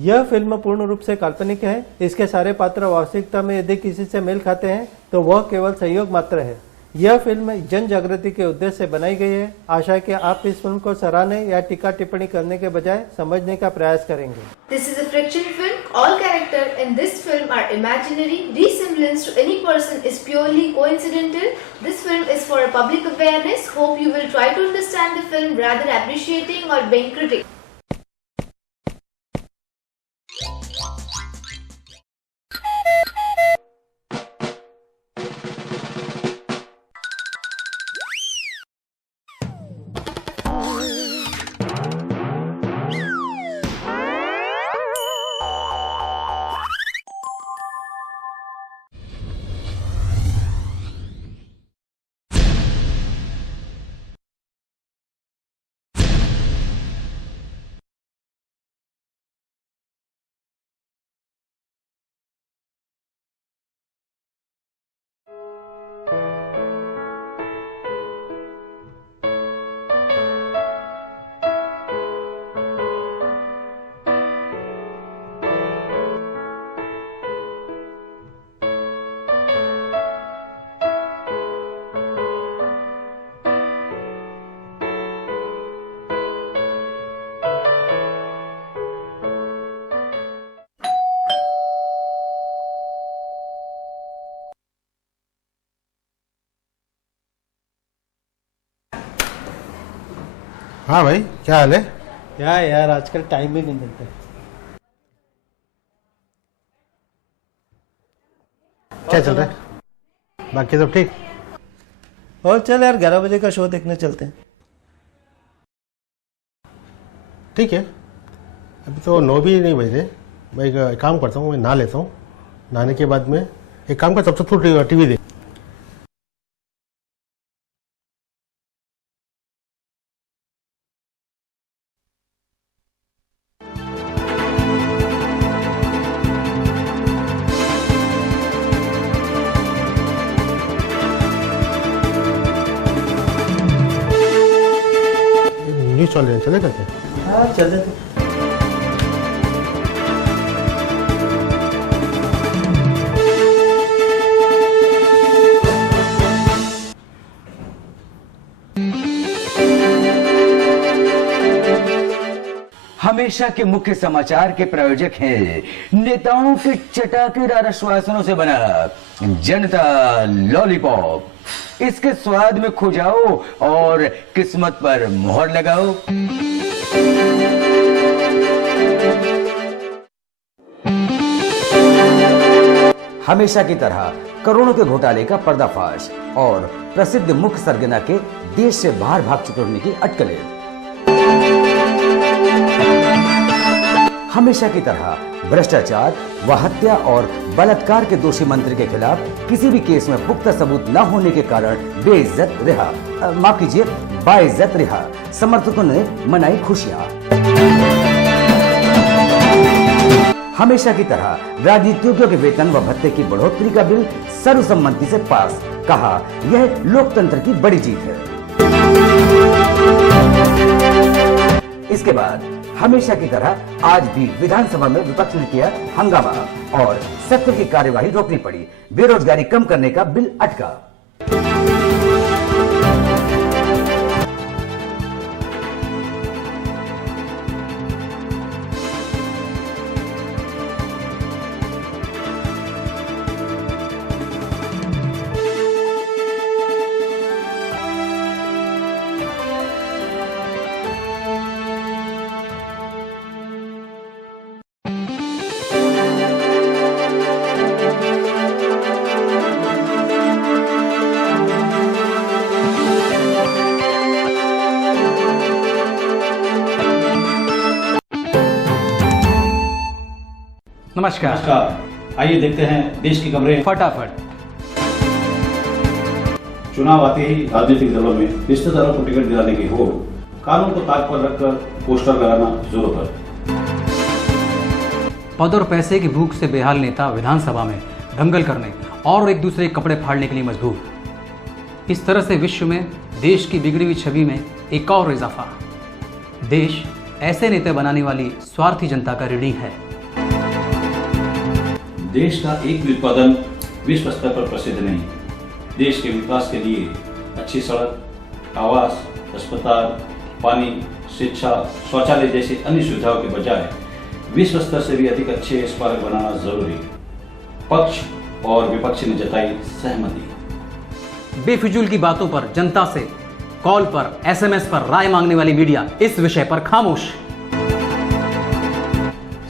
यह फिल्म पूर्ण रूप से काल्पनिक है। इसके सारे पात्र वास्तविकता में यदि किसी से मेल खाते हैं तो वह केवल संयोग मात्र है। यह फिल्म जन जागृति के उद्देश्य से बनाई गई है। आशा है कि आप इस फिल्म को सराहने या टीका टिप्पणी करने के बजाय समझने का प्रयास करेंगे। This is a fiction film. All characters in this film are imaginary. Resemblance to any person is purely coincidental. This film is for a public awareness. Hope you will try to understand the film rather appreciating or being critical. हाँ भाई, क्या हाल है? क्या यार, आजकल time ही नहीं मिलता। क्या चल रहा है? बाकी सब ठीक? और चल यार, 11 बजे का शो देखने चलते हैं। ठीक है, अभी तो 9 भी नहीं बज रहे। मैं एक काम करता हूँ, मैं नहा लेता हूँ। नहाने के बाद में एक काम कर, तब तक तू टीवी देख। न्यूज़ चल रहे हैं, चलेगा क्या? हाँ चल देते। हमेशा के मुख्य समाचार के प्रायोजक हैं नेताओं के चटाकेदार आश्वासनों से बना जनता लॉलीपॉप। इसके स्वाद में खो जाओ और किस्मत पर मोहर लगाओ। हमेशा की तरह करोड़ों के घोटाले का पर्दाफाश और प्रसिद्ध मुख्य सरगना के देश से बाहर भाग चुके होने की अटकलें। हमेशा की तरह भ्रष्टाचार व हत्या और बलात्कार के दोषी मंत्री के खिलाफ किसी भी केस में पुख्ता सबूत न होने के कारण बेइज्जत रिहा, माफ कीजिए बाइज्जत रिहा। समर्थकों ने मनाई खुशियां। हमेशा की तरह राजनीतिज्ञों के वेतन व भत्ते की बढ़ोतरी का बिल सर्वसम्मति से पास। कहा यह लोकतंत्र की बड़ी जीत है। इसके बाद हमेशा की तरह आज भी विधानसभा में विपक्ष ने किया हंगामा और सत्र की कार्यवाही रोकनी पड़ी। बेरोजगारी कम करने का बिल अटका। नमस्कार, आइए देखते हैं देश की खबरें फटाफट। चुनाव आते ही राजनीतिक दलों में रिश्तेदारों को टिकट दिलाने की होड़, कानून को ताक पर रखकर पोस्टर लगाना जोरों पर। पद और पैसे की भूख से बेहाल नेता विधानसभा में दंगल करने और एक दूसरे के कपड़े फाड़ने के लिए मजबूर। इस तरह से विश्व में देश की बिगड़ी हुई छवि में एक और इजाफा। देश ऐसे नेता बनाने वाली स्वार्थी जनता का ऋणी है देश का एक भी उत्पादन विश्व स्तर पर प्रसिद्ध नहीं। देश के विकास के लिए अच्छी सड़क, आवास, अस्पताल, पानी, शिक्षा, शौचालय जैसी अन्य सुविधाओं के बजाय विश्व स्तर से भी अधिक अच्छे स्मारक बनाना जरूरी। पक्ष और विपक्ष ने जताई सहमति। बेफिजूल की बातों पर जनता से कॉल पर, एसएमएस पर राय मांगने वाली मीडिया इस विषय पर खामोश।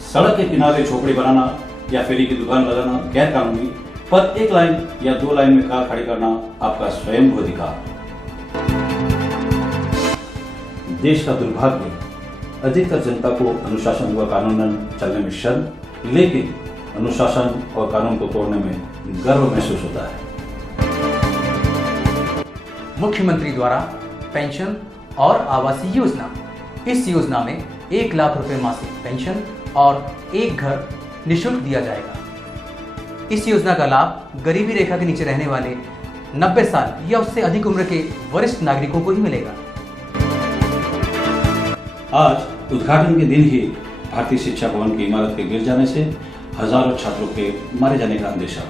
सड़क के किनारे झोपड़ी बनाना या फेरी की दुकान लगाना गैर कानूनी, पर एक लाइन या दो लाइन में कार खड़ी करना आपका स्वयं अधिकार। देश का दुर्भाग्य, अधिकतर जनता को अनुशासन व कानून चलने में शर्म, लेकिन अनुशासन और कानून को तोड़ने में गर्व महसूस होता है। मुख्यमंत्री द्वारा पेंशन और आवासीय योजना, इस योजना में 1 लाख रुपए मासिक पेंशन और एक घर निःशुल्क दिया जाएगा। इस योजना का लाभ गरीबी रेखा के नीचे रहने वाले 90 साल या उससे अधिक उम्र के वरिष्ठ नागरिकों को ही मिलेगा। आज उद्घाटन के दिन ही भारतीय शिक्षा भवन की इमारत के गिर जाने से हजारों छात्रों के मारे जाने का अंदेशा।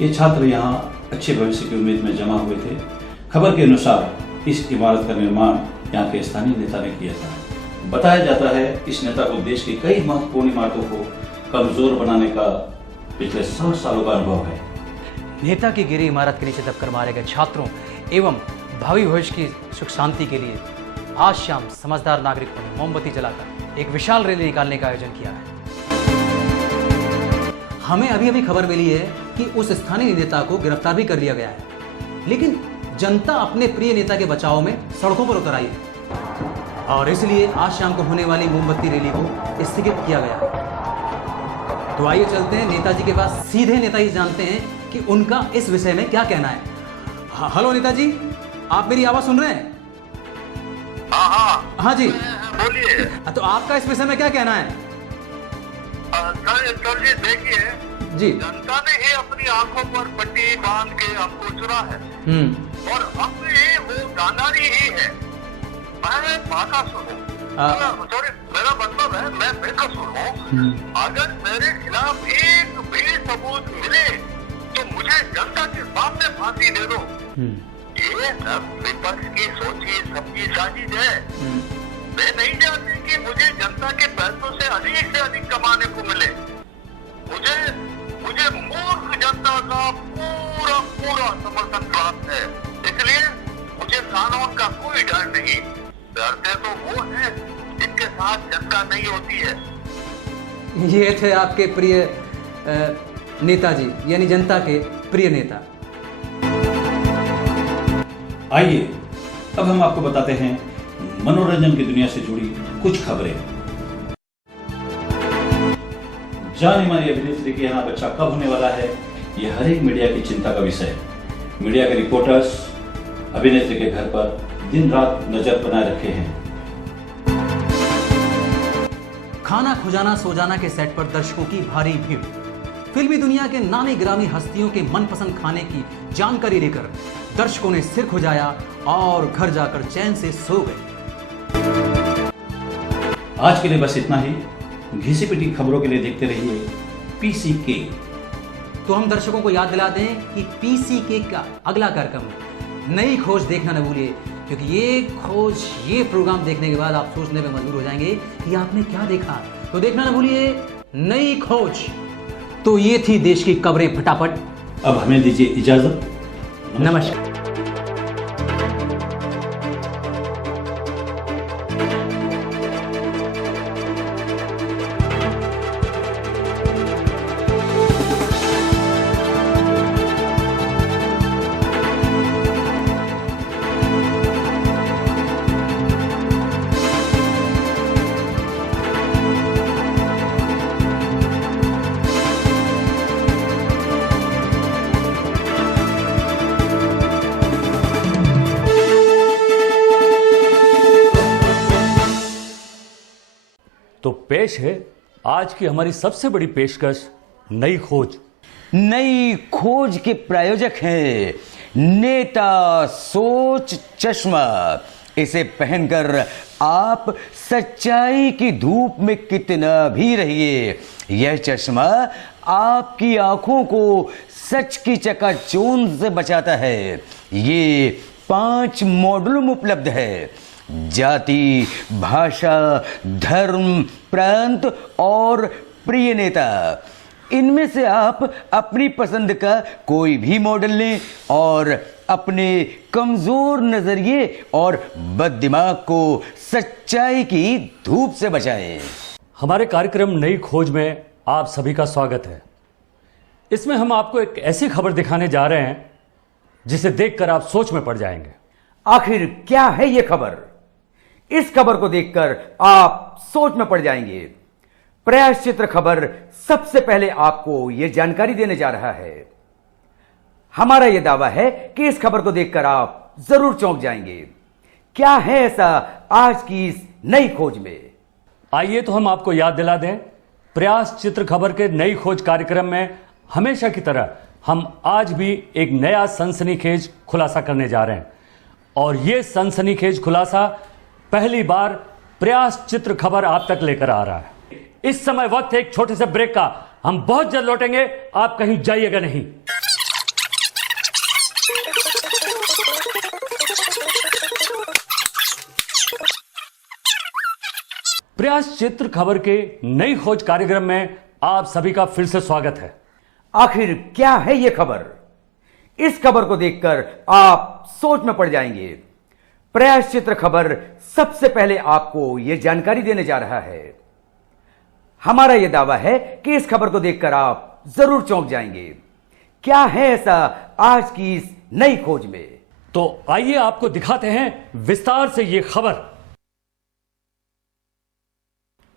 ये छात्र यहाँ अच्छे भविष्य की उम्मीद में जमा हुए थे। खबर के अनुसार इस इमारत का निर्माण यहाँ के स्थानीय नेता ने किया था। बताया जाता है इस नेता को देश की कई महत्वपूर्ण इमारतों को कमजोर बनाने का पिछले 100 सालों का अनुभव है। नेता की गिरी इमारत के नीचे दबकर मारे गए छात्रों एवं भावी भविष्य की सुख शांति के लिए आज शाम समझदार नागरिकों ने मोमबत्ती जलाकर एक विशाल रैली निकालने का आयोजन किया है। हमें अभी अभी खबर मिली है कि उस स्थानीय नेता को गिरफ्तार भी कर लिया गया है, लेकिन जनता अपने प्रिय नेता के बचाव में सड़कों पर उतर आई है और इसलिए आज शाम को होने वाली मोमबत्ती रैली को स्थगित किया गया है। तो आइए चलते हैं नेताजी के पास, सीधे नेताजी जानते हैं कि उनका इस विषय में क्या कहना है। हेलो नेताजी, आप मेरी आवाज सुन रहे हैं? हाँ जी बोलिए। तो आपका इस विषय में क्या कहना है? सर जी देखिए जी, जनता ने ही अपनी आंखों पर पट्टी बांध के हमको चुना है और अब ये वो गांधारी ही है। मैं बाकासुर हूँ, सॉरी मेरा मतलब है मैं बेकसूर हूँ। अगर मेरे खिलाफ एक भी सबूत मिले तो मुझे जनता के सामने फांसी दे दो। ये सब विपक्ष की सोची समझी साजिश है। वे नहीं जानते कि मुझे जनता के पैसों से अधिक कमाने को मिले। मुझे मूर्ख जनता का पूरा समर्थन प्राप्त है, इसलिए मुझे कानून का कोई डर नहीं। डरते तो वो हैं जिनके साथ जनता नहीं होती है। ये थे आपके प्रिय नेताजी, यानी जनता के प्रिय नेता। आइए अब हम आपको बताते हैं मनोरंजन की दुनिया से जुड़ी कुछ खबरें। जानी मानी अभिनेत्री के यहाँ बच्चा कब होने वाला है, ये हर एक मीडिया की चिंता का विषय है। मीडिया के रिपोर्टर्स अभिनेत्री के घर पर दिन रात नजर बनाए रखे हैं। खाना खुजाना सोजाना के सेट पर दर्शकों की भारी भीड़। फिल्मी दुनिया के नामी गिरामी हस्तियों के मनपसंद खाने की जानकारी लेकर दर्शकों ने सिर खुजाया और घर जाकर चैन से सो गए। आज के लिए बस इतना ही। घिसी पिटी खबरों के लिए देखते रहिए PCK। तो हम दर्शकों को याद दिला दें कि PCK का अगला कार्यक्रम नई खोज देखना न भूलिए, क्योंकि ये प्रोग्राम देखने के बाद आप सोचने में मजबूर हो जाएंगे कि आपने क्या देखा। तो देखना न भूलिए नई खोज। तो ये थी देश की खबरें फटाफट। अब हमें दीजिए इजाजत। नमस्कार। तो पेश है आज की हमारी सबसे बड़ी पेशकश, नई खोज। नई खोज के प्रायोजक हैं नेता सोच चश्मा। इसे पहनकर आप सच्चाई की धूप में कितना भी रहिए, यह चश्मा आपकी आंखों को सच की चकाचौंध से बचाता है। ये 5 मॉडलों में उपलब्ध है। जाति, भाषा, धर्म, प्रांत और प्रिय नेता, इनमें से आप अपनी पसंद का कोई भी मॉडल लें और अपने कमजोर नजरिए और बददिमाग को सच्चाई की धूप से बचाएं। हमारे कार्यक्रम नई खोज में आप सभी का स्वागत है। इसमें हम आपको एक ऐसी खबर दिखाने जा रहे हैं जिसे देखकर आप सोच में पड़ जाएंगे। आखिर क्या है ये खबर? इस खबर को देखकर आप सोच में पड़ जाएंगे। प्रयास चित्र खबर सबसे पहले आपको यह जानकारी देने जा रहा है। हमारा यह दावा है कि इस खबर को देखकर आप जरूर चौंक जाएंगे। क्या है ऐसा आज की इस नई खोज में? आइए तो हम आपको याद दिला दें, प्रयास चित्र खबर के नई खोज कार्यक्रम में हमेशा की तरह हम आज भी एक नया सनसनीखेज खुलासा करने जा रहे हैं। और यह सनसनीखेज खुलासा पहली बार प्रयास चित्र खबर आप तक लेकर आ रहा है। इस समय वक्त है एक छोटे से ब्रेक का। हम बहुत जल्द लौटेंगे, आप कहीं जाइएगा नहीं। प्रयास चित्र खबर के नई खोज कार्यक्रम में आप सभी का फिर से स्वागत है। आखिर क्या है यह खबर? इस खबर को देखकर आप सोच में पड़ जाएंगे। प्रयास चित्र खबर सबसे पहले आपको यह जानकारी देने जा रहा है। हमारा यह दावा है कि इस खबर को देखकर आप जरूर चौंक जाएंगे। क्या है ऐसा आज की इस नई खोज में? तो आइए आपको दिखाते हैं विस्तार से यह खबर।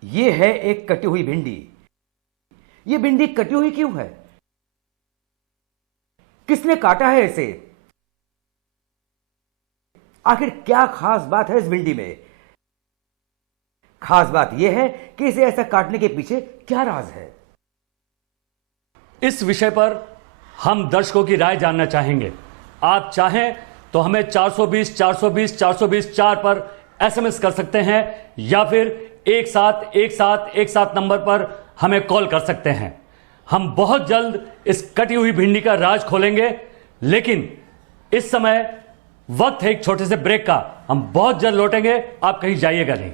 यह है एक कटी हुई भिंडी। यह भिंडी कटी हुई क्यों है? किसने काटा है इसे? आखिर क्या खास बात है इस भिंडी में? खास बात यह है कि इसे ऐसा काटने के पीछे क्या राज है? इस विषय पर हम दर्शकों की राय जानना चाहेंगे। आप चाहें तो हमें 420 420 420 4 पर एसएमएस कर सकते हैं या फिर 171717 नंबर पर हमें कॉल कर सकते हैं। हम बहुत जल्द इस कटी हुई भिंडी का राज खोलेंगे, लेकिन इस समय वक्त है एक छोटे से ब्रेक का। हम बहुत जल्द लौटेंगे, आप कहीं जाइएगा नहीं।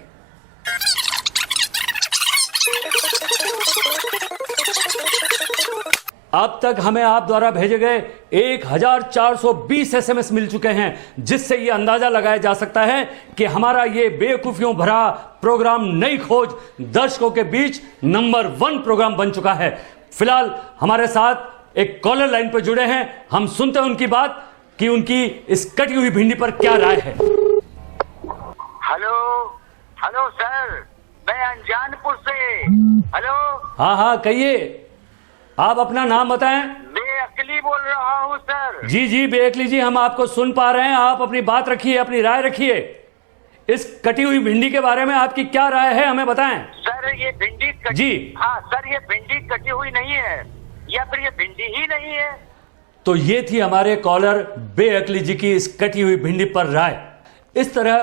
अब तक हमें आप द्वारा भेजे गए 1420 एसएमएस मिल चुके हैं, जिससे यह अंदाजा लगाया जा सकता है कि हमारा यह बेवकूफियों भरा प्रोग्राम नई खोज दर्शकों के बीच नंबर 1 प्रोग्राम बन चुका है। फिलहाल हमारे साथ एक कॉलर लाइन पर जुड़े हैं। हम सुनते हैं उनकी बात कि उनकी इस कटी हुई भिंडी पर क्या राय है। हेलो हेलो सर, मैं अनजानपुर से। हेलो। हाँ कहिए, आप अपना नाम बताएं। बेअकली बोल रहा हूँ सर। जी बेअकली जी, हम आपको सुन पा रहे हैं। आप अपनी बात रखिए, अपनी राय रखिए। इस कटी हुई भिंडी के बारे में आपकी क्या राय है, हमें बताएं। सर ये भिंडी जी हाँ सर, ये भिंडी कटी हुई नहीं है, या फिर ये भिंडी ही नहीं है। तो ये थी हमारे कॉलर बेअकली जी की इस कटी हुई भिंडी पर राय। इस तरह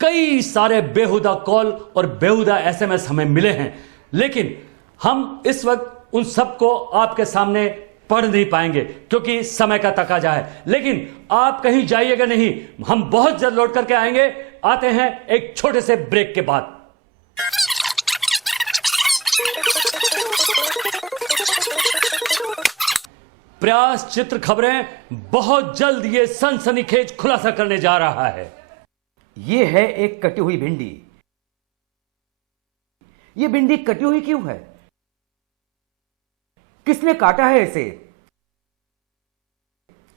कई सारे बेहुदा कॉल और बेहुदा एसएमएस हमें मिले हैं, लेकिन हम इस वक्त उन सबको आपके सामने पढ़ नहीं पाएंगे क्योंकि समय का तकाजा है। लेकिन आप कहीं जाइएगा नहीं, हम बहुत जल्द लौट करके आएंगे। आते हैं एक छोटे से ब्रेक के बाद। प्रयास चित्र खबरें बहुत जल्द ये सनसनीखेज खुलासा करने जा रहा है। यह है एक कटी हुई भिंडी। यह भिंडी कटी हुई क्यों है? किसने काटा है इसे?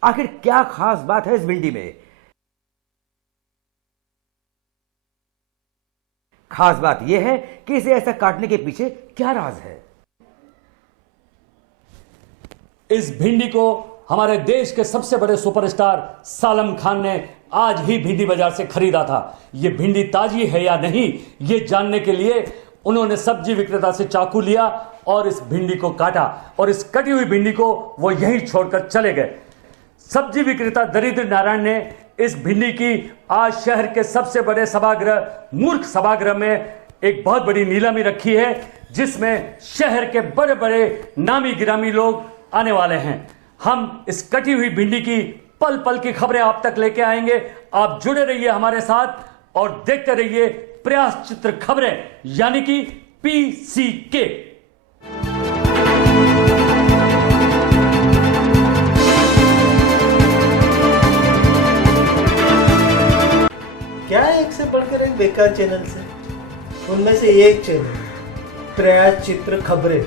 आखिर क्या खास बात है इस भिंडी में? खास बात यह है कि इसे ऐसा काटने के पीछे क्या राज है? इस भिंडी को हमारे देश के सबसे बड़े सुपरस्टार सालम खान ने आज ही भिंडी बाजार से खरीदा था। यह भिंडी ताजी है या नहीं, यह जानने के लिए उन्होंने सब्जी विक्रेता से चाकू लिया और इस भिंडी को काटा और इस कटी हुई भिंडी को वो यहीं छोड़कर चले गए। सब्जी विक्रेता दरिद्र नारायण ने इस भिंडी की आज शहर के सबसे बड़े सभागृह मूर्ख सभागृह में एक बहुत बड़ी नीलामी रखी है। जिसमें शहर के बड़े बड़े नामी गिरामी लोग आने वाले हैं। हम इस कटी हुई भिंडी की पल पल की खबरें आप तक लेके आएंगे। आप जुड़े रहिए हमारे साथ और देखते रहिए प्रयास चित्र खबरें, यानी कि PCK। क्या एक से बढ़कर एक बेकार चैनल से, उनमें से एक चैनल प्रयास चित्र खबरें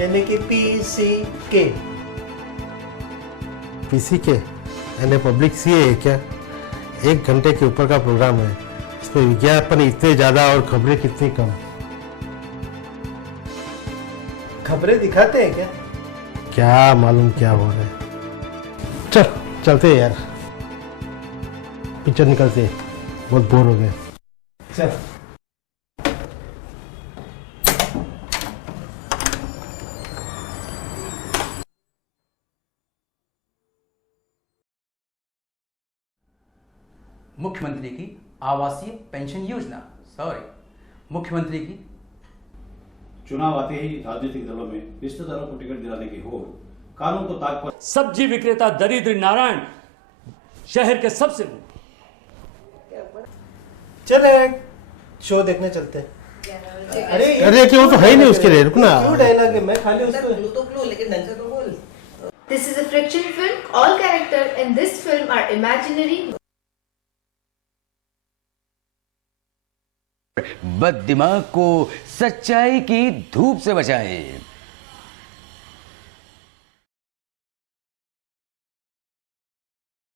यानी कि PCK। PCK यानी पब्लिक CA है क्या? 1 घंटे के ऊपर का प्रोग्राम है, इसमें विज्ञापन इतने ज्यादा और खबरें कितनी कम। खबरें दिखाते हैं क्या? क्या मालूम क्या हो रहा है। चलते हैं यार, पिक्चर निकलते हैं, बहुत बोर हो गए। चल। मुख्यमंत्री की आवासीय पेंशन योजना, मुख्यमंत्री की चुनाव आते ही राजनीतिक दलों में रिश्तेदारों को टिकट दिलाने की होड़, कानून को ताक पर। सब्जी विक्रेता दरिद्र नारायण शहर के सबसे चल शो देखने चलते हैं। अरे क्यों, तो है ही नहीं उसके लिए, रुकना। क्यों डायलॉग है, मैं खाली उसको लेकिन ढंग से तो बोल। This is a fiction film. All characters in this film are imaginary. बद दिमाग को सच्चाई की धूप से बचाएं।